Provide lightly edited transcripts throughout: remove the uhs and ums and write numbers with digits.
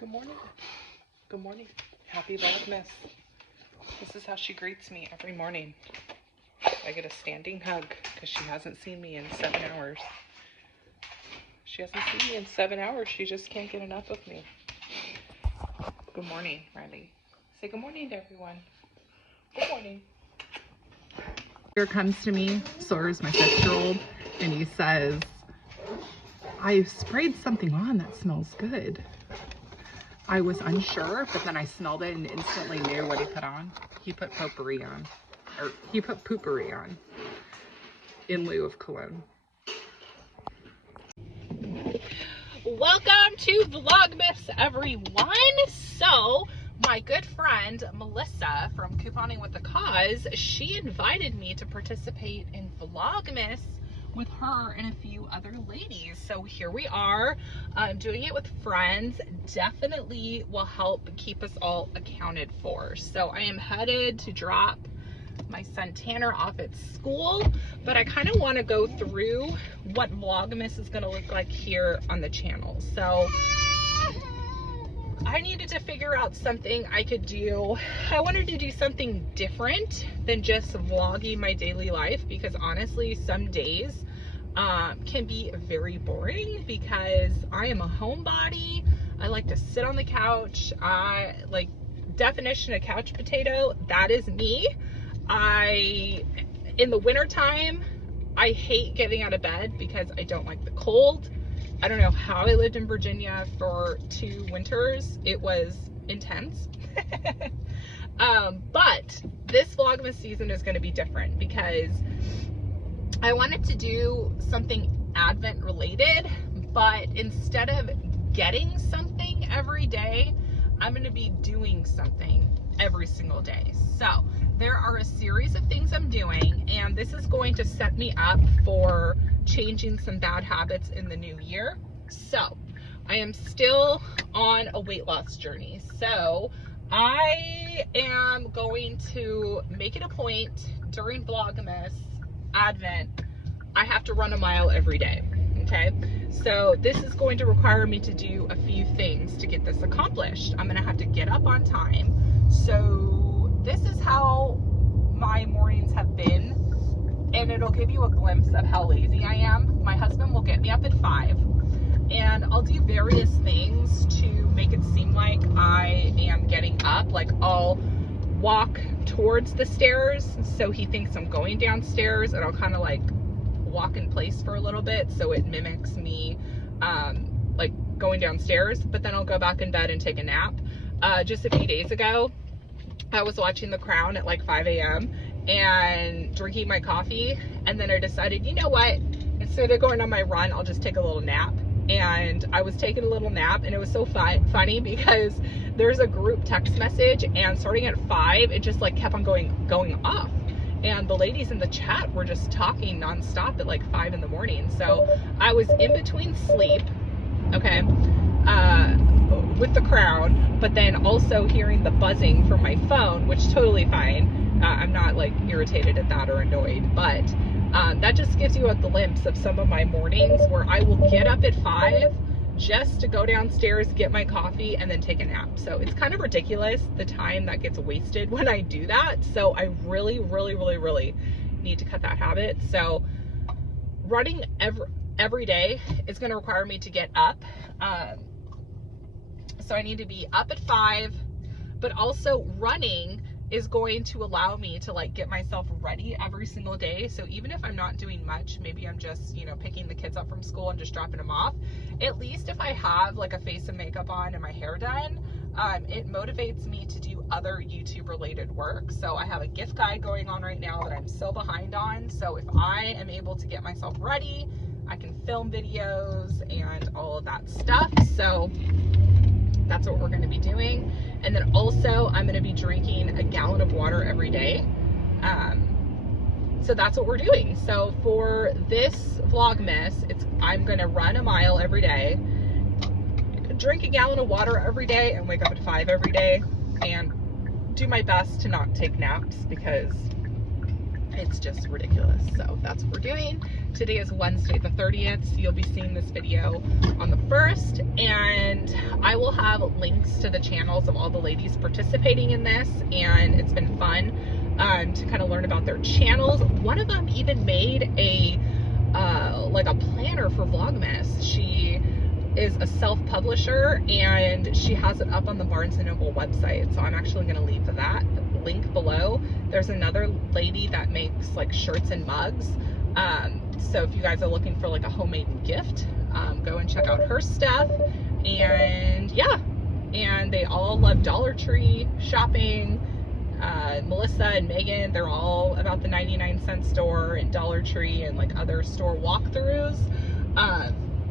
Good morning. Good morning. Happy Vlogmas. This is how she greets me every morning. I get a standing hug because she hasn't seen me in 7 hours. She hasn't seen me in 7 hours. She just can't get enough of me. Good morning, Riley. Say good morning to everyone. Good morning. Here comes to me, Sora's my 6-year-old, and he says, I sprayed something on that smells good. I was unsure, but then I smelled it and instantly knew what he put on. He put potpourri on, or he put poopery on in lieu of cologne. Welcome to Vlogmas, everyone. So, my good friend Melissa from Couponing with the Cause, she invited me to participate in Vlogmas with her and a few other ladies. So here we are, doing it with friends. Definitely will help keep us all accounted for. So I am headed to drop my son Tanner off at school, but I kind of want to go through what Vlogmas is going to look like here on the channel. So I needed to figure out something I could do. I wanted to do something different than just vlogging my daily life, because honestly, some days can be very boring because I am a homebody. I like to sit on the couch. I like, definition of couch potato, that is me. In the wintertime, I hate getting out of bed because I don't like the cold. I don't know how I lived in Virginia for 2 winters. It was intense. But this Vlogmas season is going to be different because I wanted to do something Advent related, but instead of getting something every day, I'm going to be doing something every single day. So there are a series of things I'm doing, and this is going to set me up for changing some bad habits in the new year. So I am still on a weight loss journey. So I am going to make it a point during Vlogmas Advent, I have to run a mile every day. Okay, so this is going to require me to do a few things to get this accomplished. I'm gonna have to get up on time. So this is how my mornings have been, and it'll give you a glimpse of how lazy I am. My husband will get me up at 5, and I'll do various things to make it seem like I am getting up. Like I'll walk towards the stairs so he thinks I'm going downstairs, and I'll kind of like walk in place for a little bit so it mimics me like going downstairs, but then I'll go back in bed and take a nap. Just a few days ago, I was watching The Crown at like 5 a.m. and drinking my coffee, and then I decided, you know what, instead of going on my run, I'll just take a little nap. And I was taking a little nap, and it was so funny because there's a group text message, and starting at 5, it just like kept on going off. And the ladies in the chat were just talking nonstop at like 5 in the morning. So I was in between sleep, okay, with The Crown, but then also hearing the buzzing from my phone, which totally fine. I'm not like irritated at that or annoyed, but that just gives you a glimpse of some of my mornings where I will get up at 5 just to go downstairs, get my coffee, and then take a nap. So it's kind of ridiculous the time that gets wasted when I do that. So I really need to cut that habit. So running every day is going to require me to get up. So I need to be up at 5, but also running is going to allow me to like get myself ready every single day. So even if I'm not doing much, maybe I'm just, you know, picking the kids up from school and just dropping them off, at least if I have like a face and makeup on and my hair done, it motivates me to do other YouTube related work. So I have a gift guide going on right now that I'm so behind on. So if I am able to get myself ready, I can film videos and all of that stuff. So that's what we're going to be doing. And then also I'm going to be drinking a gallon of water every day. So that's what we're doing. So for this Vlogmas, I'm going to run a mile every day, drink a gallon of water every day, and wake up at 5 every day, and do my best to not take naps because it's just ridiculous. So that's what we're doing. Today is Wednesday the 30th, so you'll be seeing this video on the 1st, and I will have links to the channels of all the ladies participating in this, and it's been fun to kind of learn about their channels. One of them even made a like a planner for Vlogmas. She is a self-publisher and she has it up on the Barnes & Noble website, so I'm actually going to leave that link below. There's another lady that makes like shirts and mugs, so if you guys are looking for like a homemade gift, go and check out her stuff. And yeah, and they all love Dollar Tree shopping. Melissa and Megan, they're all about the 99-cent store and Dollar Tree and like other store walkthroughs.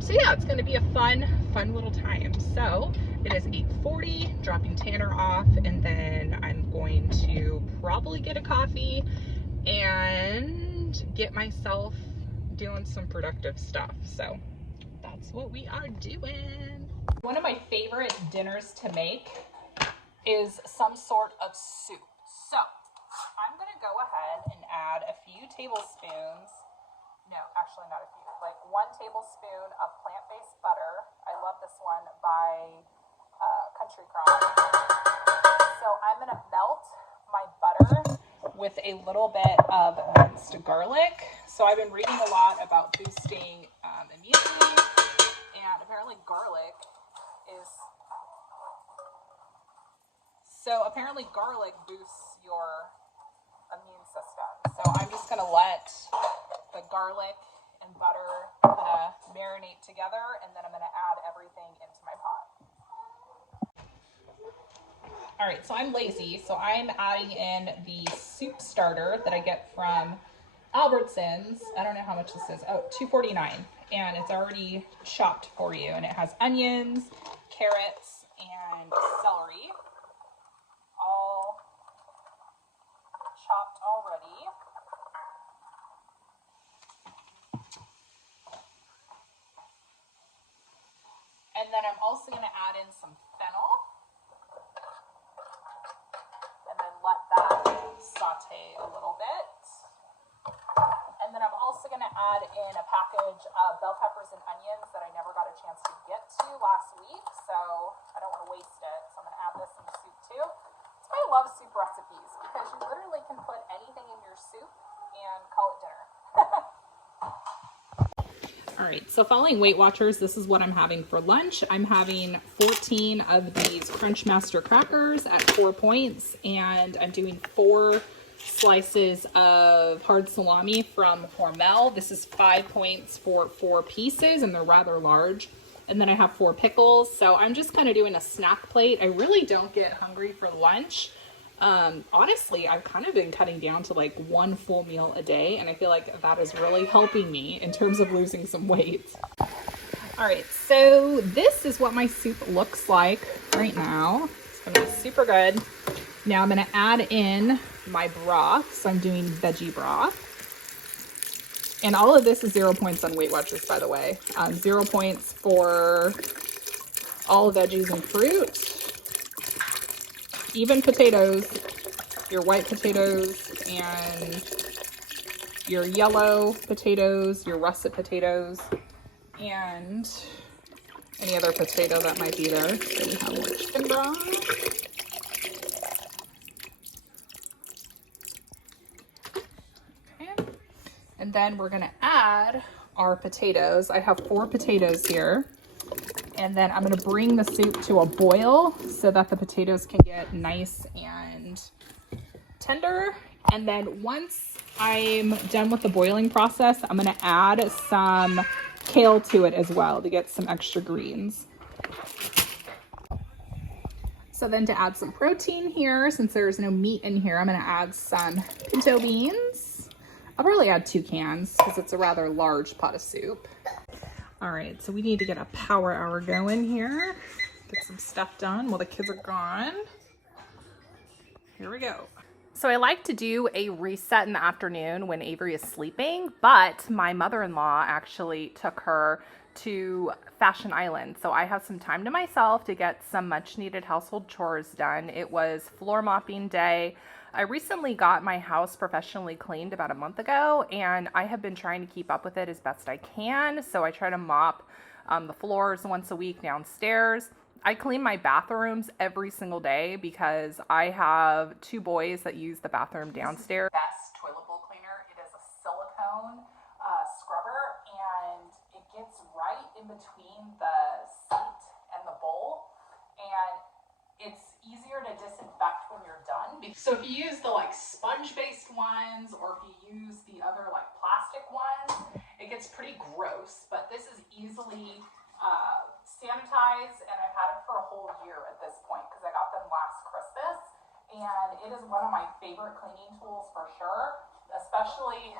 So yeah, it's going to be a fun little time. So it is 8:40, dropping Tanner off, and then I'm going to probably get a coffee and get myself doing some productive stuff. So that's what we are doing. One of my favorite dinners to make is some sort of soup. So I'm going to go ahead and add a few tablespoons. No, actually not a few, like 1 tablespoon of plant-based butter. I love this one by Country Crock. So I'm going to melt my butter with a little bit of minced garlic. So I've been reading a lot about boosting immunity, and apparently garlic boosts your immune system. So I'm just going to let the garlic and butter marinate together, and then I'm going to add everything into my pot. All right, so I'm lazy, so I'm adding in the soup starter that I get from Albertsons. I don't know how much this is. Oh, $2.49, and it's already chopped for you, and it has onions, carrots, and celery, all chopped already. And then I'm also going to add in some fennel, and then let that saute a little bit. And then I'm also going to add in a package of bell peppers and onions that I never got a chance to get to last week, so I don't want to waste it. So I'm going to add this in the soup too. That's why I love soup recipes, because you literally can put anything in your soup and call it dinner. All right, so following Weight Watchers, this is what I'm having for lunch. I'm having 14 of these Crunchmaster crackers at 4 points, and I'm doing 4 slices of hard salami from Hormel. This is 5 points for 4 pieces, and they're rather large. And then I have 4 pickles. So I'm just kind of doing a snack plate. I really don't get hungry for lunch. Honestly, I've kind of been cutting down to like 1 full meal a day, and I feel like that is really helping me in terms of losing some weight. All right, so this is what my soup looks like right now. It's gonna be super good. Now I'm gonna add in my broth. So I'm doing veggie broth. And all of this is 0 points on Weight Watchers, by the way. 0 points for all veggies and fruit. Even potatoes, your white potatoes and your yellow potatoes, your russet potatoes, and any other potato that might be there. So we have more chicken broth. Okay. And then we're gonna add our potatoes. I have 4 potatoes here. And then I'm going to bring the soup to a boil so that the potatoes can get nice and tender. And then once I'm done with the boiling process, I'm going to add some kale to it as well to get some extra greens. So then to add some protein here, since there's no meat in here, I'm going to add some pinto beans. I'll probably add 2 cans because it's a rather large pot of soup. All right, so we need to get a power hour going here. Get some stuff done while the kids are gone. Here we go. So I like to do a reset in the afternoon when Avery is sleeping, but my mother-in-law actually took her to Fashion Island. So I have some time to myself to get some much needed household chores done. It was floor mopping day. I recently got my house professionally cleaned about a month ago, and I have been trying to keep up with it as best I can. So I try to mop the floors once a week downstairs. I clean my bathrooms every single day because I have 2 boys that use the bathroom downstairs. Best toilet bowl cleaner. It is a silicone scrubber, and it gets right in between the seat and the bowl, and it's easier to disinfect when you're done. So if you use the like sponge-based ones, or if you use the other like plastic ones, it gets pretty gross. But this is easily sanitized, and I've had it for a whole year at this point because I got them last Christmas, and it is one of my favorite cleaning tools for sure, especially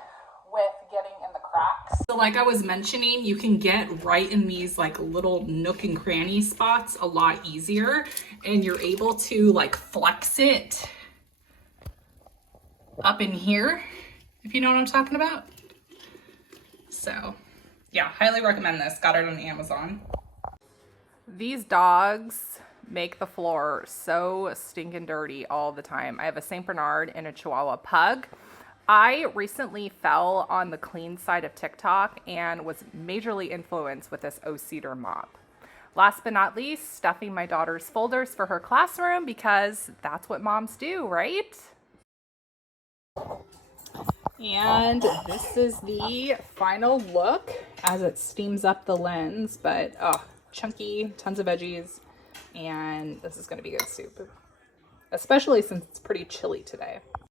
with getting in the cracks. So like I was mentioning, you can get right in these like little nook and cranny spots a lot easier, and you're able to like flex it up in here, if you know what I'm talking about. So yeah, highly recommend this. Got it on Amazon. These dogs make the floor so stinking dirty all the time. I have a St. Bernard and a Chihuahua pug. I recently fell on the clean side of TikTok and was majorly influenced with this O-Cedar mop. Last but not least, stuffing my daughter's folders for her classroom because that's what moms do, right? And this is the final look as it steams up the lens, but oh, chunky, tons of veggies, and this is going to be good soup, especially since it's pretty chilly today.